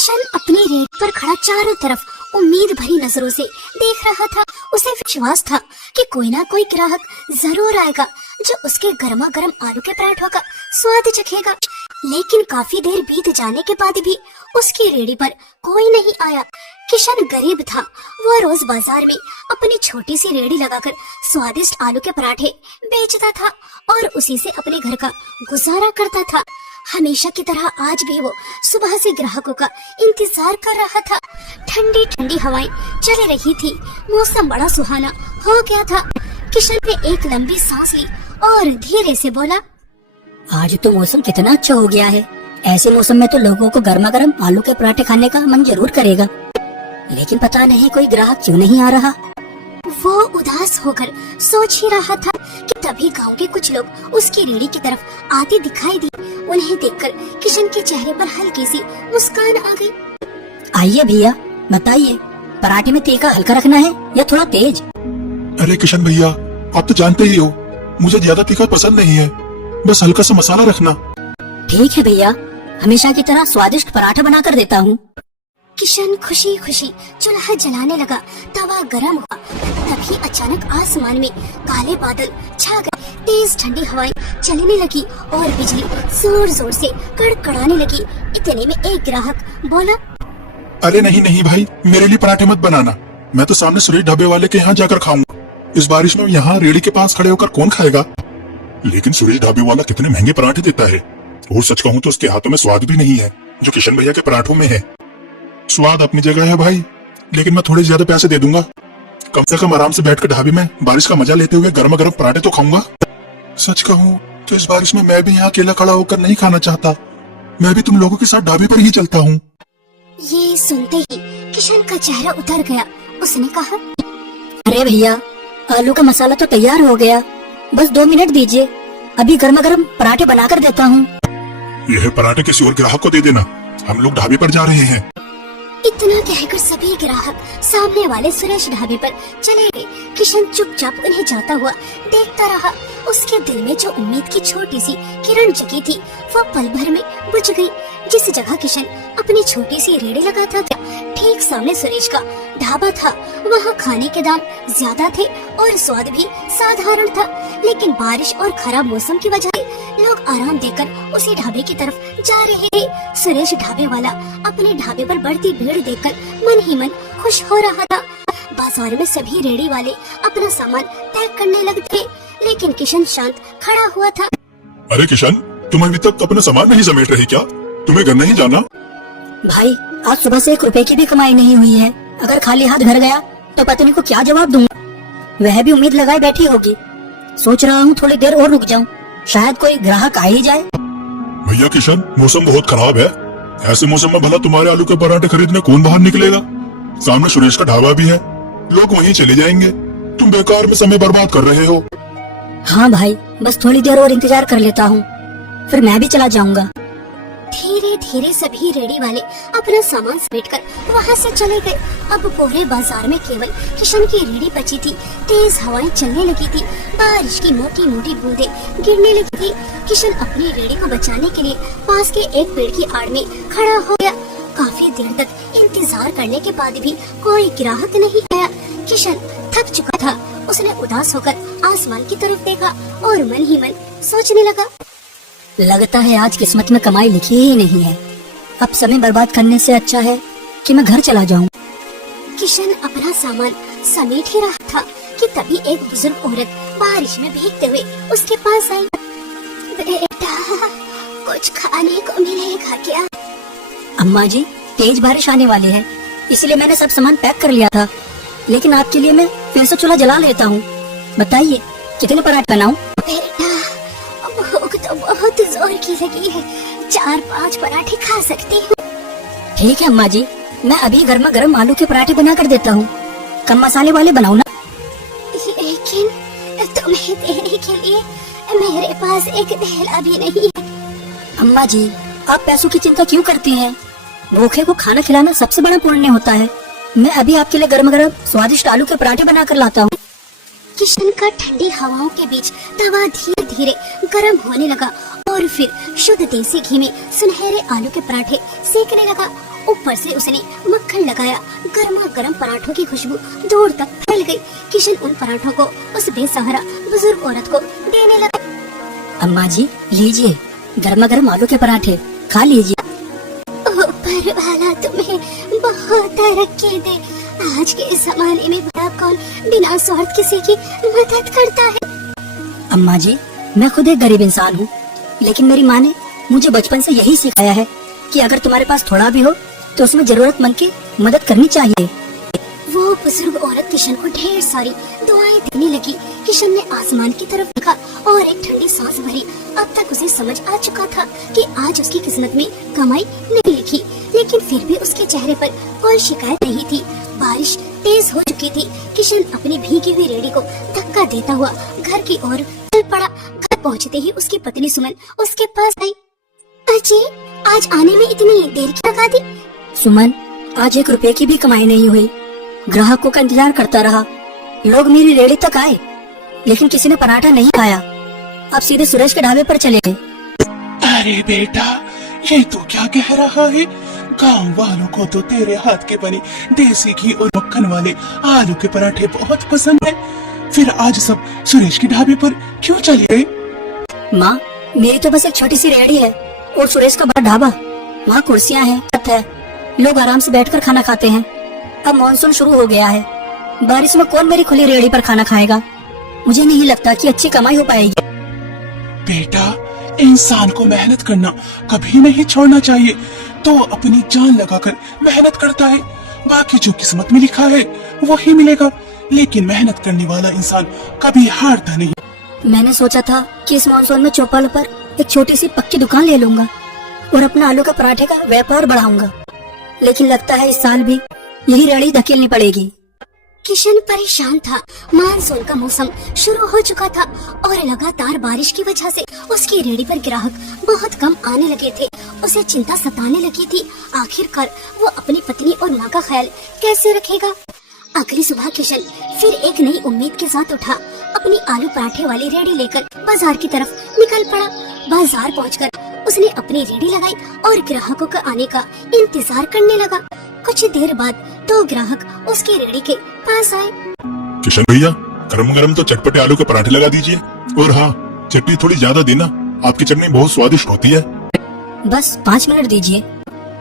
किशन अपनी रेत पर खड़ा चारों तरफ उम्मीद भरी नजरों से देख रहा था। उसे विश्वास था कि कोई ना कोई ग्राहक जरूर आएगा जो उसके गर्मा गर्म आलू के पराठों का स्वाद चखेगा। लेकिन काफी देर बीत जाने के बाद भी उसकी रेहड़ी पर कोई नहीं आया। किशन गरीब था। वो रोज बाजार में अपनी छोटी सी रेहड़ी लगाकर स्वादिष्ट आलू के पराठे बेचता था और उसी से अपने घर का गुजारा करता था। हमेशा की तरह आज भी वो सुबह से ग्राहकों का इंतजार कर रहा था। ठंडी ठंडी हवाएं चल रही थी। मौसम बड़ा सुहाना हो गया था। किशन ने एक लंबी सांस ली और धीरे से बोला, आज तो मौसम कितना अच्छा हो गया है। ऐसे मौसम में तो लोगों को गर्मा गर्म आलू के पराठे खाने का मन जरूर करेगा, लेकिन पता नहीं कोई ग्राहक क्यों नहीं आ रहा। वो उदास होकर सोच ही रहा था कि तभी गांव के कुछ लोग उसकी रेहड़ी की तरफ आते दिखाई दी। उन्हें देखकर किशन के चेहरे पर हल्की सी मुस्कान आ गई। आइए भैया, बताइए पराठे में तीखा हल्का रखना है या थोड़ा तेज? अरे किशन भैया, आप तो जानते ही हो मुझे ज्यादा तीखा पसंद नहीं है, बस हल्का सा मसाला रखना। ठीक है भैया, हमेशा की तरह स्वादिष्ट पराठा बना कर देता हूँ। किशन खुशी खुशी चूल्हा जलाने लगा। तवा गरम हुआ। तभी अचानक आसमान में काले बादल छा गए। तेज ठंडी हवाएं चलने लगी और बिजली जोर जोर से कड़कड़ाने लगी। इतने में एक ग्राहक बोला, अरे नहीं नहीं भाई, मेरे लिए पराठे मत बनाना। मैं तो सामने सुरेश ढाबे वाले के यहाँ जाकर खाऊंगा। इस बारिश में यहाँ रेहड़ी के पास खड़े होकर कौन खाएगा? लेकिन सुरेश ढाबे वाला कितने महंगे पराठे देता है, और सच कहूँ तो उसके हाथों में स्वाद भी नहीं है जो किशन भैया के पराठों में है। स्वाद अपनी जगह है भाई, लेकिन मैं थोड़े ज्यादा पैसे दे दूंगा। कम से कम आराम से बैठकर ढाबे में बारिश का मजा लेते हुए गर्मा गर्म पराठे तो खाऊंगा। सच कहूँ तो इस बारिश में मैं भी यहाँ अकेला खड़ा होकर नहीं खाना चाहता। मैं भी तुम लोगों के साथ ढाबे पर ही चलता हूँ। ये सुनते ही किशन का चेहरा उतर गया। उसने कहा, अरे भैया, आलू का मसाला तो तैयार हो गया, बस 2 मिनट दीजिए, अभी गर्मा गर्म पराठे बना कर देता हूँ। यह पराठे किसी और ग्राहक को दे देना, हम लोग ढाबे पर जा रहे हैं। इतना कहकर सभी ग्राहक सामने वाले सुरेश ढाबे पर चले गए। किशन चुपचाप उन्हें जाता हुआ देखता रहा। उसके दिल में जो उम्मीद की छोटी सी किरण जगी थी वो पल भर में बुझ गई। जिस जगह किशन अपनी छोटी सी रेहड़ी लगाता था, ठीक सामने सुरेश का ढाबा था। वहाँ खाने के दाम ज्यादा थे और स्वाद भी साधारण था, लेकिन बारिश और खराब मौसम की वजह से लोग आराम देकर उसी ढाबे की तरफ जा रहे थे। सुरेश ढाबे वाला अपने ढाबे पर बढ़ती भीड़ देखकर मन ही मन खुश हो रहा था। बाजार में सभी रेहड़ी वाले अपना सामान पैक करने लगे थे, लेकिन किशन शांत खड़ा हुआ था। अरे किशन, तुम अभी तक अपना सामान नहीं समेट रही क्या? तुम्हें घर नहीं जाना? भाई, आज सुबह से 1 रुपए की भी कमाई नहीं हुई है। अगर खाली हाथ घर गया तो पत्नी को क्या जवाब दूंगा? वह भी उम्मीद लगाए बैठी होगी। सोच रहा हूँ थोड़ी देर और रुक जाऊँ, शायद कोई ग्राहक आ ही जाए। भैया किशन, मौसम बहुत खराब है। ऐसे मौसम में भला तुम्हारे आलू के पराठे खरीदने कौन बाहर निकलेगा? सामने सुरेश का ढाबा भी है, लोग वहीं चले जाएंगे। तुम बेकार में समय बर्बाद कर रहे हो। हाँ भाई, बस थोड़ी देर और इंतजार कर लेता हूँ, फिर मैं भी चला जाऊंगा। धीरे धीरे सभी रेहड़ी वाले अपना सामान समेटकर वहाँ से चले गए। अब पूरे बाजार में केवल किशन की रेहड़ी बची थी। तेज हवाएं चलने लगी थी। बारिश की मोटी मोटी बूंदें गिरने लगी थी। किशन अपनी रेहड़ी को बचाने के लिए पास के एक पेड़ की आड़ में खड़ा हो गया। काफी देर तक इंतजार करने के बाद भी कोई ग्राहक नहीं आया। किशन थक चुका था। उसने उदास होकर आसमान की तरफ देखा और मन ही मन सोचने लगा, लगता है आज किस्मत में कमाई लिखी ही नहीं है। अब समय बर्बाद करने से अच्छा है कि मैं घर चला जाऊं। किशन अपना सामान समेट ही रहा था कि तभी एक बुजुर्ग औरत बारिश में भीगते हुए उसके पास आई। बेटा, कुछ खाने को मिलेगा क्या? अम्मा जी, तेज बारिश आने वाली है, इसलिए मैंने सब सामान पैक कर लिया था, लेकिन आपके लिए मैं फिर से चूल्हा जला लेता हूँ। बताइए कितने पराठे बनाऊं? बेटा, भूख तो बहुत जोर की लगी है, 4-5 पराठे खा सकती हूँ। ठीक है अम्मा जी, मैं अभी गर्मा गर्म आलू के पराठे बना कर देता हूँ। कम मसाले वाले बनाओ ना। लेकिन तुम्हें देने के लिए मेरे पास एक थैला भी नहीं है। अम्मा जी, आप पैसों की चिंता क्यों करती हैं? भूखे को खाना खिलाना सबसे बड़ा पुण्य होता है। मैं अभी आपके लिए गर्म गर्म स्वादिष्ट आलू के पराठे बना कर लाता हूँ। किशन का ठंडी हवाओं के बीच तवा धीरे धीरे गर्म होने लगा और फिर शुद्ध देसी घी में सुनहरे आलू के पराठे सेकने लगा। ऊपर से उसने मक्खन लगाया। गर्मा गर्म पराठों की खुशबू दूर तक फैल गई। किशन उन पराठों को उस बेसहारा बुजुर्ग औरत को देने लगा। अम्मा जी लीजिए, गर्मा गर्म आलू के पराठे खा लीजिए। ऊपर वाला तुम्हें बहुत तरक्की दे। आज के इस जमाने में बड़ा कौन बिना स्वार्थ किसी की मदद करता है। अम्मा जी मैं खुद एक गरीब इंसान हूँ, लेकिन मेरी माँ ने मुझे बचपन से यही सिखाया है कि अगर तुम्हारे पास थोड़ा भी हो तो उसमें जरूरतमंद की मदद करनी चाहिए। वो बुजुर्ग औरत किशन को ढेर सारी दुआएं देने लगी। किशन ने आसमान की तरफ देखा और एक ठंडी सांस भरी। अब तक उसे समझ आ चुका था कि आज उसकी किस्मत में कमाई नहीं लिखी, लेकिन फिर भी उसके चेहरे पर कोई शिकायत नहीं थी। बारिश तेज हो चुकी थी। किशन अपनी भीगी हुई रेडी को धक्का देता हुआ घर की ओर चल पड़ा। घर पहुँचते ही उसकी पत्नी सुमन उसके पास आई। अजी आज आने में इतनी देर क्यों लगा दी? सुमन, आज 1 रुपए की भी कमाई नहीं हुई। ग्राहकों का इंतजार करता रहा। लोग मेरी रेड़ी तक आए, लेकिन किसी ने पराठा नहीं खाया। अब सीधे सुरेश के ढाबे पर चले गए। अरे बेटा, ये तो क्या कह रहा है? गांव वालों को तो तेरे हाथ के बने देसी घी और मक्खन वाले आलू के पराठे बहुत पसंद है। फिर आज सब सुरेश के ढाबे पर क्यों चले गए? माँ, मेरी तो बस एक छोटी सी रेहड़ी है और सुरेश का बड़ा ढाबा। वहाँ कुर्सियाँ हैं, छत है, लोग आराम से बैठकर खाना खाते हैं। अब मानसून शुरू हो गया है, बारिश में कौन मेरी खुली रेहड़ी पर खाना खाएगा? मुझे नहीं लगता कि अच्छी कमाई हो पाएगी। बेटा, इंसान को मेहनत करना कभी नहीं छोड़ना चाहिए। तो अपनी जान लगाकर मेहनत करता है, बाकी जो किस्मत में लिखा है वही मिलेगा। लेकिन मेहनत करने वाला इंसान कभी हारता नहीं। मैंने सोचा था कि इस मानसून में चौपाल पर एक छोटी सी पक्की दुकान ले लूंगा और अपना आलू का पराठे का व्यापार बढ़ाऊंगा, लेकिन लगता है इस साल भी यही रेहड़ी धकेलनी पड़ेगी। किशन परेशान था। मानसून का मौसम शुरू हो चुका था और लगातार बारिश की वजह से उसकी रेहड़ी पर ग्राहक बहुत कम आने लगे थे। उसे चिंता सताने लगी थी। आखिरकार वो अपनी पत्नी और माँ का ख्याल कैसे रखेगा? अगली सुबह किशन फिर एक नई उम्मीद के साथ उठा। अपनी आलू पराठे वाली रेहड़ी लेकर बाजार की तरफ निकल पड़ा। बाजार पहुंचकर उसने अपनी रेहड़ी लगाई और ग्राहकों का आने का इंतजार करने लगा। कुछ देर बाद 2 ग्राहक उसकी रेहड़ी के पास आए। किशन भैया, गरम गरम तो चटपटे आलू के पराठे लगा दीजिए, और हाँ, चटनी थोड़ी ज्यादा देना, आपकी चटनी बहुत स्वादिष्ट होती है। बस 5 मिनट दीजिए।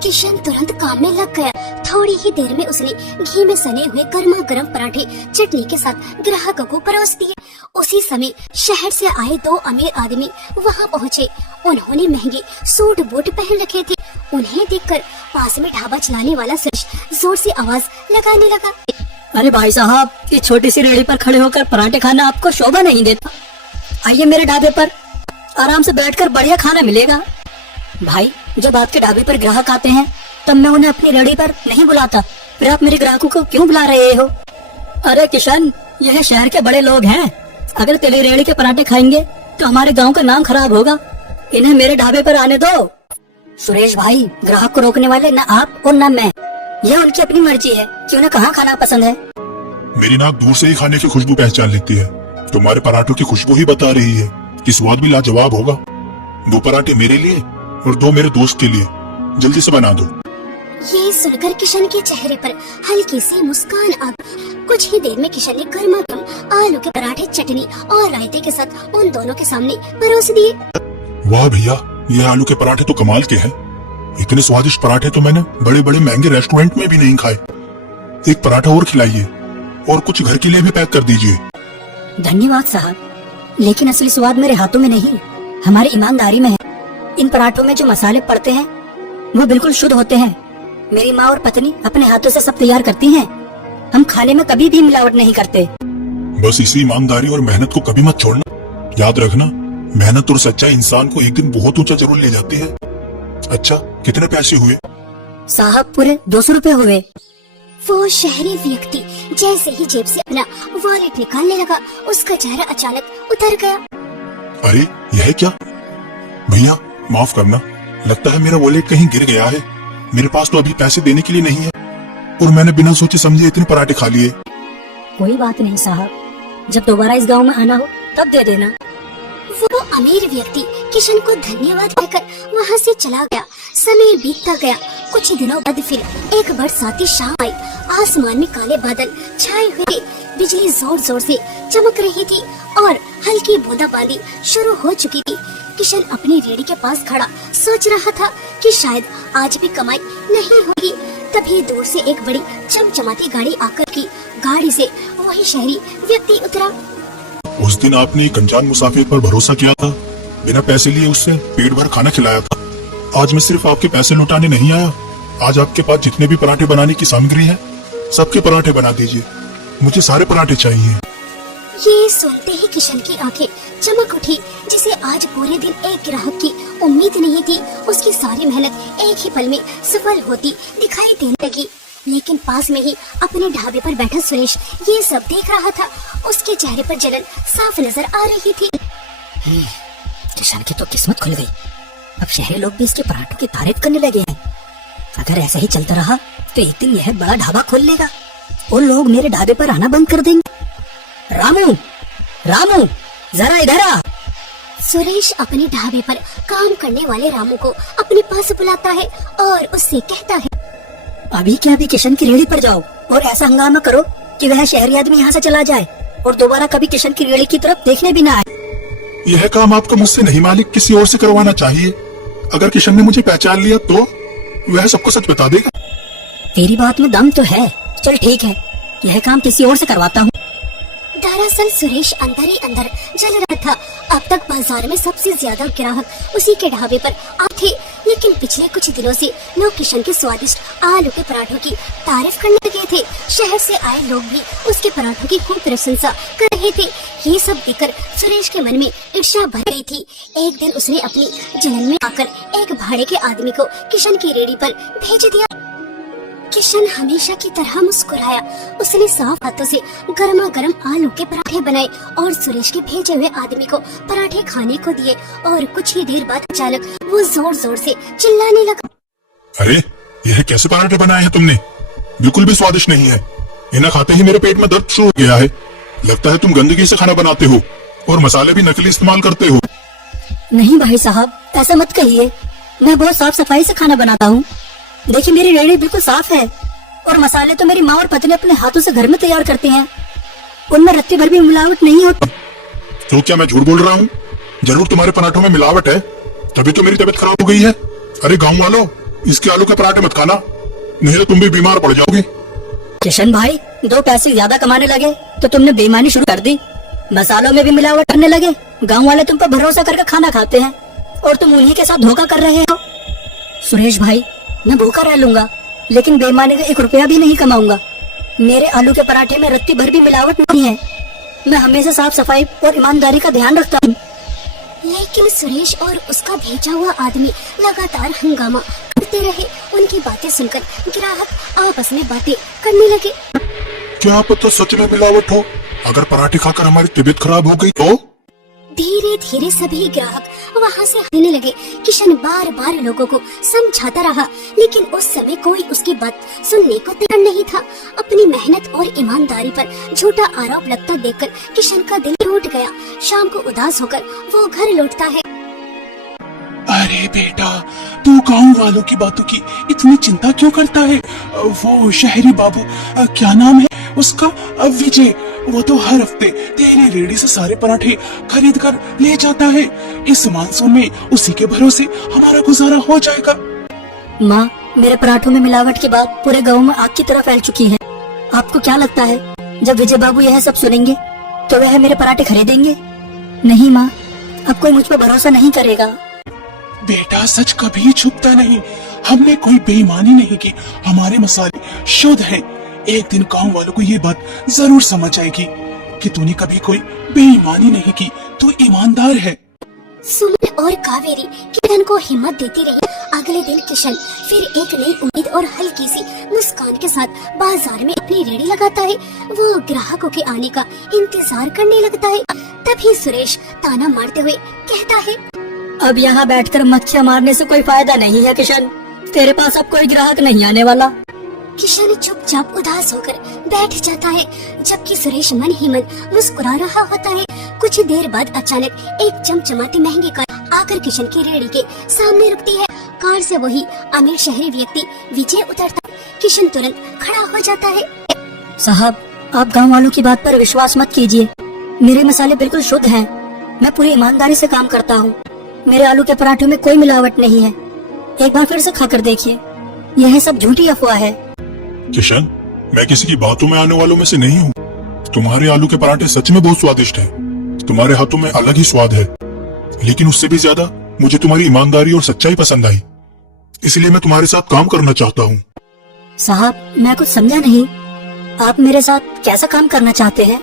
किशन तुरंत काम में लग गया। थोड़ी ही देर में उसने घी में सने हुए गर्मा गर्म पराठे चटनी के साथ ग्राहकों को परोस दिए। उसी समय शहर से आए 2 अमीर आदमी वहां पहुंचे। उन्होंने महंगे सूट बूट पहन रखे थे। उन्हें देखकर पास में ढाबा चलाने वाला सुरेश जोर से आवाज लगाने लगा। अरे भाई साहब, ये छोटी सी रेहड़ी पर खड़े होकर पराठे खाना आपको शोभा नहीं देता। आइए मेरे ढाबे पर, आराम से बैठकर बढ़िया खाना मिलेगा। भाई, जब आपके ढाबे पर ग्राहक आते हैं तब मैं उन्हें अपनी रेहड़ी पर नहीं बुलाता, फिर आप मेरे ग्राहकों को क्यों बुला रहे हो? अरे किशन, यह शहर के बड़े लोग हैं। अगर तेरी रेहड़ी के पराठे खाएंगे तो हमारे गांव का नाम खराब होगा। इन्हें मेरे ढाबे पर आने दो। सुरेश भाई, ग्राहक को रोकने वाले न आप और न मैं। यह उनकी अपनी मर्जी है कि उन्हें कहाँ खाना पसंद है। मेरी नाक दूर से ही खाने की खुशबू पहचान लेती है। तुम्हारे पराठों की खुशबू ही बता रही है कि स्वाद भी लाजवाब होगा। 2 पराठे मेरे लिए और 2 मेरे दोस्त के लिए, जल्दी से बना दो। ये सुनकर किशन के चेहरे पर हल्की सी मुस्कान आ गई। कुछ ही देर में किशन ने गर्मा गर्म आलू के पराठे चटनी और रायते के साथ उन दोनों के सामने परोस दिए। वाह भैया, ये आलू के पराठे तो कमाल के हैं। इतने स्वादिष्ट पराठे तो मैंने बड़े बड़े महंगे रेस्टोरेंट में भी नहीं खाए। एक पराठा और खिलाइए और कुछ घर के लिए भी पैक कर दीजिए। धन्यवाद साहब, लेकिन असली स्वाद मेरे हाथों में नहीं, हमारी ईमानदारी में है। इन पराठों में जो मसाले पड़ते हैं वो बिल्कुल शुद्ध होते हैं। मेरी माँ और पत्नी अपने हाथों से सब तैयार करती हैं। हम खाने में कभी भी मिलावट नहीं करते। बस इसी ईमानदारी और मेहनत को कभी मत छोड़ना। याद रखना, मेहनत और सच्चाई इंसान को एक दिन बहुत ऊंचा जरूर ले जाती है। अच्छा, कितने पैसे हुए? साहब, पूरे 200 रुपए हुए। वो शहरी व्यक्ति जैसे ही जेब से अपना वॉलेट निकालने लगा, उसका चेहरा अचानक उतर गया। अरे, यह क्या? भैया माफ करना, लगता है मेरा वॉलेट कहीं गिर गया है। मेरे पास तो अभी पैसे देने के लिए नहीं है और मैंने बिना सोचे समझे इतने पराठे खा लिए। कोई बात नहीं साहब, जब दोबारा इस गांव में आना हो तब दे देना। वो अमीर व्यक्ति किशन को धन्यवाद कहकर वहाँ से चला गया। समय बीतता गया। कुछ दिनों बाद फिर एक बरसाती शाम आई। आसमान में काले बादल छाए हुए थे। बिजली जोर जोर से चमक रही थी और हल्की बूंदाबांदी शुरू हो चुकी थी। किशन अपनी रेड़ी के पास खड़ा सोच रहा था कि शायद आज भी कमाई नहीं होगी। तभी दूर से एक बड़ी चमचमाती गाड़ी आकर की। गाड़ी से वही शहरी व्यक्ति उतरा। उस दिन आपने एक अनजान मुसाफिर पर भरोसा किया था, बिना पैसे लिए उससे पेट भर खाना खिलाया था। आज मैं सिर्फ आपके पैसे लुटाने नहीं आया। आज आपके पास जितने भी पराठे बनाने की सामग्री है, सबके पराठे बना दीजिए। मुझे सारे पराठे चाहिए। ये सुनते ही किशन की आंखें चमक उठी। जिसे आज पूरे दिन एक ग्राहक की उम्मीद नहीं थी, उसकी सारी मेहनत एक ही पल में सफल होती दिखाई देने लगी। लेकिन पास में ही अपने ढाबे पर बैठा सुरेश ये सब देख रहा था। उसके चेहरे पर जलन साफ नजर आ रही थी। किशन की तो किस्मत खुल गई। अब शहरी लोग भी इसके पराठों की तारीफ करने लगे हैं। अगर ऐसा ही चलता रहा तो एक दिन यह बड़ा ढाबा खोल लेगा और लोग मेरे ढाबे पर आना बंद कर देंगे। रामू, रामू, जरा इधर आ। सुरेश अपने ढाबे पर काम करने वाले रामू को अपने पास बुलाता है और उससे कहता है, अभी क्या अभी किशन की रेहड़ी पर जाओ और ऐसा हंगामा करो कि वह शहरी आदमी यहाँ से चला जाए और दोबारा कभी किशन की रेहड़ी की तरफ देखने भी ना आए। यह काम आपको मुझसे नहीं मालिक, किसी और से करवाना चाहिए। अगर किशन ने मुझे पहचान लिया तो वह सबको सच बता देगा। तेरी बात में दम तो है। चल ठीक है, यह काम किसी और से करवाता हूँ। दरअसल सुरेश अंदर ही अंदर जल रहा था। अब तक बाजार में सबसे ज्यादा ग्राहक उसी के ढाबे पर आते थे। लेकिन पिछले कुछ दिनों से लोग किशन के स्वादिष्ट आलू के पराठों की तारीफ करने लगे थे। शहर से आए लोग भी उसके पराठों की खूब प्रशंसा कर रहे थे। ये सब देखकर सुरेश के मन में ईर्ष्या भर गई थी। एक दिन उसने अपनी जलन में आकर एक भाड़े के आदमी को किशन की रेहड़ी पर भेज दिया। किशन हमेशा की तरह मुस्कुराया। उसने साफ हाथों से गर्मा गर्म आलू के पराठे बनाए और सुरेश के भेजे हुए आदमी को पराठे खाने को दिए। और कुछ ही देर बाद अचानक वो जोर जोर से चिल्लाने लगा, अरे यह कैसे पराठे बनाए हैं तुमने? बिल्कुल भी स्वादिष्ट नहीं है। इन्हें खाते ही मेरे पेट में दर्द शुरू हो गया है। लगता है तुम गंदगी से खाना बनाते हो और मसाले भी नकली इस्तेमाल करते हो। नहीं भाई साहब, ऐसा मत कहिए। मैं बहुत साफ सफाई से खाना बनाता हूँ। देखिए मेरी रेहड़ी बिल्कुल साफ है और मसाले तो मेरी माँ और पत्नी अपने हाथों से घर में तैयार करते हैं। उनमें रत्ती भर भी मिलावट नहीं होती। तो क्या मैं झूठ बोल रहा हूँ? जरूर तुम्हारे पराठों में मिलावट है, तभी तो मेरी तबीयत खराब हो गई है। अरे गाँव वालों, इसके आलू के पराठे मत खाना, नहीं तो तुम भी बीमार पड़ जाओगे। किशन भाई, 2 पैसे ज्यादा कमाने लगे तो तुमने बेईमानी शुरू कर दी। मसालों में भी मिलावट करने लगे। गाँव वाले तुम पर भरोसा करके खाना खाते हैं और तुम उन्हीं के साथ धोखा कर रहे हो। सुरेश भाई, मैं भूखा रह लूंगा लेकिन बेईमानी का 1 रुपया भी नहीं कमाऊंगा। मेरे आलू के पराठे में रत्ती भर भी मिलावट नहीं है। मैं हमेशा साफ सफाई और ईमानदारी का ध्यान रखता हूँ। लेकिन सुरेश और उसका भेजा हुआ आदमी लगातार हंगामा करते रहे। उनकी बातें सुनकर ग्राहक आपस में बातें करने लगे। क्या पता सच में मिलावट हो? अगर पराठे खाकर हमारी तबीयत खराब हो गई तो? धीरे धीरे सभी ग्राहक वहाँ से हटने लगे। किशन बार बार लोगों को समझाता रहा लेकिन उस समय कोई उसकी बात सुनने को तैयार नहीं था। अपनी मेहनत और ईमानदारी पर झूठा आरोप लगता देखकर किशन का दिल टूट गया। शाम को उदास होकर वो घर लौटता है। अरे बेटा, तू गांव वालों की बातों की इतनी चिंता क्यों करता है? वो शहरी बाबू, क्या नाम है उसका, विजय, वो तो हर हफ्ते तेरी रेहड़ी से सारे पराठे खरीद कर ले जाता है। इस मानसून में उसी के भरोसे हमारा गुजारा हो जाएगा। माँ, मेरे पराठों में मिलावट के बाद पूरे गांव में आग की तरह फैल चुकी है। आपको क्या लगता है जब विजय बाबू यह सब सुनेंगे तो वह मेरे पराठे खरीदेंगे? नहीं माँ, अब कोई मुझ पर भरोसा नहीं करेगा। बेटा, सच कभी छुपता नहीं। हमने कोई बेईमानी नहीं की। हमारे मसाले शुद्ध हैं। एक दिन गांव वालों को ये बात जरूर समझ आएगी कि तूने कभी कोई बेईमानी नहीं की, तू ईमानदार है। सुमन और कावेरी किशन को हिम्मत देती रही। अगले दिन किशन फिर एक नई उम्मीद और हल्की सी मुस्कान के साथ बाजार में अपनी रेहड़ी लगाता है। वो ग्राहकों के आने का इंतजार करने लगता है। तभी सुरेश ताना मारते हुए कहता है, अब यहाँ बैठकर मक्खियाँ मारने से कोई फायदा नहीं है किशन। तेरे पास अब कोई ग्राहक नहीं आने वाला। किशन चुपचाप उदास होकर बैठ जाता है जबकि सुरेश मन ही मन मुस्कुरा रहा होता है। कुछ देर बाद अचानक एक चमचमाती महंगी कार आकर किशन की रेहड़ी के सामने रुकती है। कार से वही अमीर शहरी व्यक्ति विजय उतरता है। किशन तुरंत खड़ा हो जाता है। साहब, आप गांव वालों की बात पर विश्वास मत कीजिए। मेरे मसाले बिल्कुल शुद्ध हैं। मैं पूरी ईमानदारी से काम करता हूँ। मेरे आलू के पराठों में कोई मिलावट नहीं है। एक बार फिर से खाकर देखिए, यह सब झूठी अफवाह है। किशन, मैं किसी की बातों में आने वालों में से नहीं हूँ। तुम्हारे आलू के पराठे सच में बहुत स्वादिष्ट हैं। तुम्हारे हाथों में अलग ही स्वाद है, लेकिन उससे भी ज्यादा मुझे तुम्हारी ईमानदारी और सच्चाई पसंद आई। इसलिए मैं तुम्हारे साथ काम करना चाहता हूँ। साहब, मैं कुछ समझा नहीं। आप मेरे साथ कैसा काम करना चाहते हैं?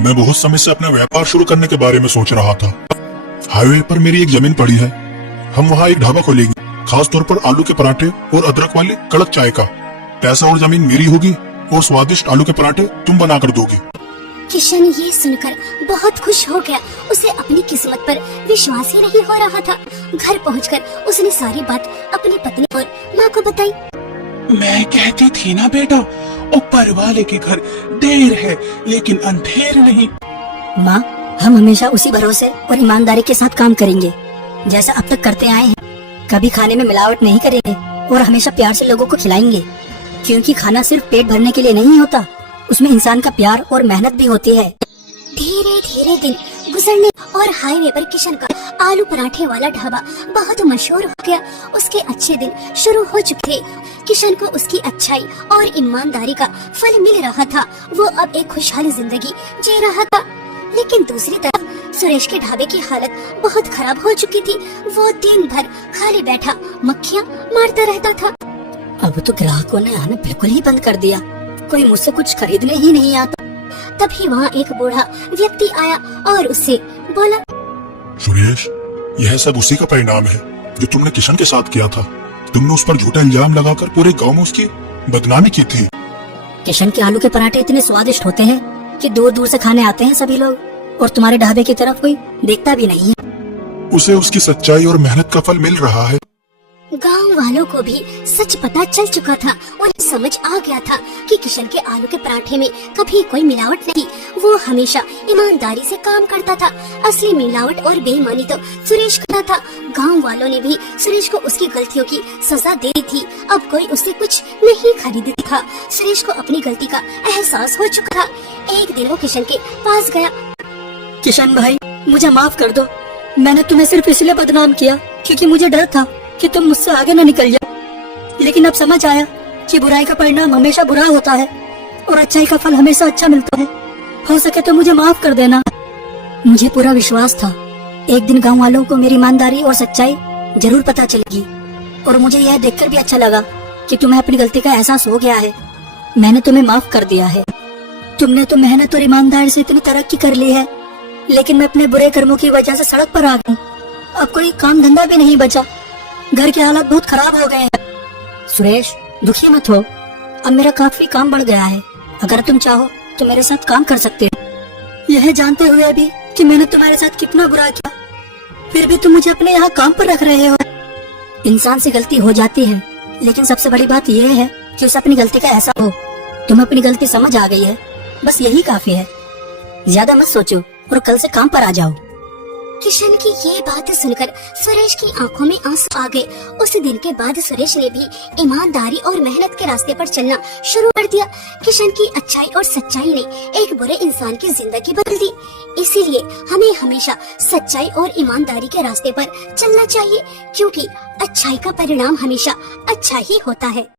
मैं बहुत समय से अपना व्यापार शुरू करने के बारे में सोच रहा था। हाईवे पर मेरी एक जमीन पड़ी है। हम वहाँ एक ढाबा खोलेंगे, खास तौर पर आलू के पराठे और अदरक वाले कड़क चाय का। पैसा और जमीन मेरी होगी और स्वादिष्ट आलू के पराठे तुम बना कर दोगे। किशन ये सुनकर बहुत खुश हो गया। उसे अपनी किस्मत पर विश्वास ही नहीं हो रहा था। घर पहुंचकर उसने सारी बात अपनी पत्नी और माँ को बताई। मैं कहती थी ना बेटा, ऊपर वाले के घर देर है लेकिन अंधेर नहीं। माँ, हम हमेशा उसी भरोसे और ईमानदारी के साथ काम करेंगे जैसा अब तक करते आए हैं। कभी खाने में मिलावट नहीं करेंगे और हमेशा प्यार से लोगों को खिलाएंगे, क्योंकि खाना सिर्फ पेट भरने के लिए नहीं होता, उसमें इंसान का प्यार और मेहनत भी होती है। धीरे धीरे दिन गुजरने और हाईवे पर किशन का आलू पराठे वाला ढाबा बहुत मशहूर हो गया। उसके अच्छे दिन शुरू हो चुके थे। किशन को उसकी अच्छाई और ईमानदारी का फल मिल रहा था। वो अब एक खुशहाल जिंदगी जी रहा था। लेकिन दूसरी तरफ सुरेश के ढाबे की हालत बहुत खराब हो चुकी थी। वो दिन भर खाली बैठा मक्खियाँ मारता रहता था। अब तो ग्राहकों ने आना बिल्कुल ही बंद कर दिया। कोई मुझसे कुछ खरीदने ही नहीं आता। तभी वहाँ एक बूढ़ा व्यक्ति आया और उससे बोला, सुरेश, यह सब उसी का परिणाम है जो तुमने किशन के साथ किया था। तुमने उस पर झूठा इल्जाम लगाकर पूरे गांव में उसकी बदनामी की थी। किशन के आलू के पराठे इतने स्वादिष्ट होते हैं कि दूर दूर से खाने आते हैं सभी लोग, और तुम्हारे ढाबे की तरफ कोई देखता भी नहीं है। उसे उसकी सच्चाई और मेहनत का फल मिल रहा है। गांव वालों को भी सच पता चल चुका था। उन्हें समझ आ गया था कि किशन के आलू के पराठे में कभी कोई मिलावट नहीं। वो हमेशा ईमानदारी से काम करता था। असली मिलावट और बेईमानी तो सुरेश करता था। गांव वालों ने भी सुरेश को उसकी गलतियों की सजा दे दी थी। अब कोई उससे कुछ नहीं खरीदता था। सुरेश को अपनी गलती का एहसास हो चुका था। एक दिन वो किशन के पास गया। किशन भाई, मुझे माफ कर दो। मैंने तुम्हें सिर्फ इसलिए बदनाम किया क्योंकि मुझे डर था कि तुम मुझसे आगे न निकल जाओ। लेकिन अब समझ आया कि बुराई का परिणाम हमेशा बुरा होता है और अच्छाई का फल हमेशा अच्छा मिलता है। हो सके तो मुझे माफ कर देना। मुझे पूरा विश्वास था एक दिन गांव वालों को मेरी ईमानदारी और सच्चाई जरूर पता चलेगी, और मुझे यह देखकर भी अच्छा लगा कि तुम्हें अपनी गलती का एहसास हो गया है। मैंने तुम्हें माफ कर दिया है। तुमने तो मेहनत और ईमानदारी से इतनी तरक्की कर ली है, लेकिन मैं अपने बुरे कर्मों की वजह से सड़क पर आ गई। अब कोई काम धंधा भी नहीं बचा। घर के हालात बहुत खराब हो गए हैं। सुरेश, दुखी मत हो। अब मेरा काफी काम बढ़ गया है। अगर तुम चाहो तो मेरे साथ काम कर सकते हो। यह जानते हुए भी कि मैंने तुम्हारे साथ कितना बुरा किया, फिर भी तुम मुझे अपने यहाँ काम पर रख रहे हो। इंसान से गलती हो जाती है, लेकिन सबसे बड़ी बात यह है कि उसे अपनी गलती का एहसास हो। तुम्हें अपनी गलती समझ आ गई है, बस यही काफी है। ज्यादा मत सोचो और कल से काम पर आ जाओ। किशन की ये बात सुनकर सुरेश की आंखों में आंसू आ गए। उस दिन के बाद सुरेश ने भी ईमानदारी और मेहनत के रास्ते पर चलना शुरू कर दिया। किशन की अच्छाई और सच्चाई ने एक बुरे इंसान की जिंदगी बदल दी। इसीलिए हमें हमेशा सच्चाई और ईमानदारी के रास्ते पर चलना चाहिए, क्योंकि अच्छाई का परिणाम हमेशा अच्छा ही होता है।